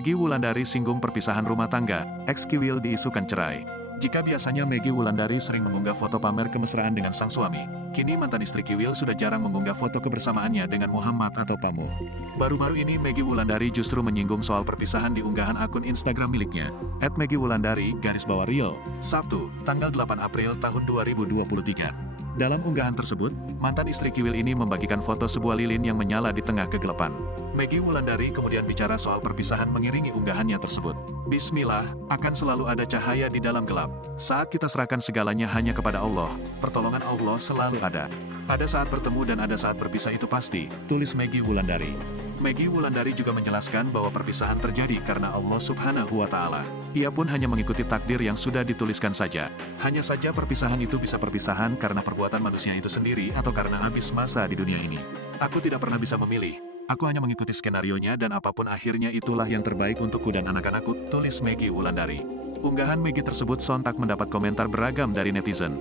Maggie Wulandari singgung perpisahan rumah tangga, ex Kiwil diisukan cerai. Jika biasanya Maggie Wulandari sering mengunggah foto pamer kemesraan dengan sang suami, kini mantan istri Kiwil sudah jarang mengunggah foto kebersamaannya dengan Muhammad atau Pamu. Baru-baru ini Maggie Wulandari justru menyinggung soal perpisahan di unggahan akun Instagram miliknya, @MaggieWulandari_Real, Sabtu, tanggal 8 April tahun 2023. Dalam unggahan tersebut, mantan istri Kiwil ini membagikan foto sebuah lilin yang menyala di tengah kegelapan. Maggie Wulandari kemudian bicara soal perpisahan mengiringi unggahannya tersebut. Bismillah, akan selalu ada cahaya di dalam gelap. Saat kita serahkan segalanya hanya kepada Allah, pertolongan Allah selalu ada. Ada saat bertemu dan ada saat berpisah itu pasti, tulis Maggie Wulandari. Maggie Wulandari juga menjelaskan bahwa perpisahan terjadi karena Allah Subhanahu wa Ta'ala. Ia pun hanya mengikuti takdir yang sudah dituliskan saja. Hanya saja perpisahan itu bisa perpisahan karena perbuatan manusia itu sendiri atau karena habis masa di dunia ini. Aku tidak pernah bisa memilih. Aku hanya mengikuti skenarionya dan apapun akhirnya itulah yang terbaik untukku dan anak-anakku, tulis Maggie Wulandari. Unggahan Maggie tersebut sontak mendapat komentar beragam dari netizen.